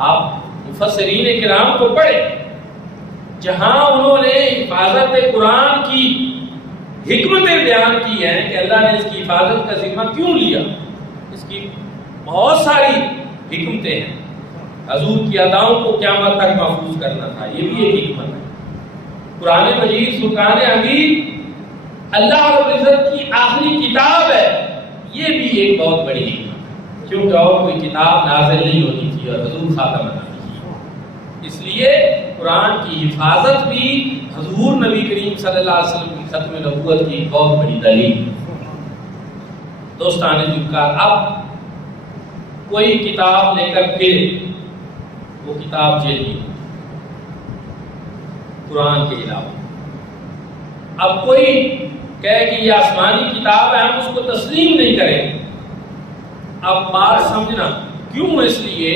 آپ مفسرین کرام کو پڑھیں، جہاں انہوں نے حفاظت قرآن کی حکمتیں بیان کی ہیں کہ اللہ نے اس کی حفاظت کا ذمہ کیوں لیا، اس کی بہت ساری حکمتیں ہیں۔ حضور کی اداؤں کو قیامت تک محفوظ کرنا تھا، یہ بھی ایک حکمت ہے۔ قرآن مجید فرقان حمید اللہ رب العزت کی آخری کتاب ہے، یہ بھی ایک بہت بڑی حکمت ہے، کیونکہ اور کوئی کتاب نازل نہیں ہونی تھی اور حضور خاتم النبی، اس لیے قرآن کی حفاظت بھی حضور نبی کریم صلی اللہ علیہ وسلم کی ختم نبوت کی بہت بڑی دلیل۔ دوستان ذوالفقار، اب کوئی کتاب لے کر پھرے، وہ کتاب جیلی قرآن کے علاوہ۔ اب کوئی کہے کہ یہ آسمانی کتاب ہے، ہم اس کو تسلیم نہیں کریں۔ اب بات سمجھنا کیوں، اس لیے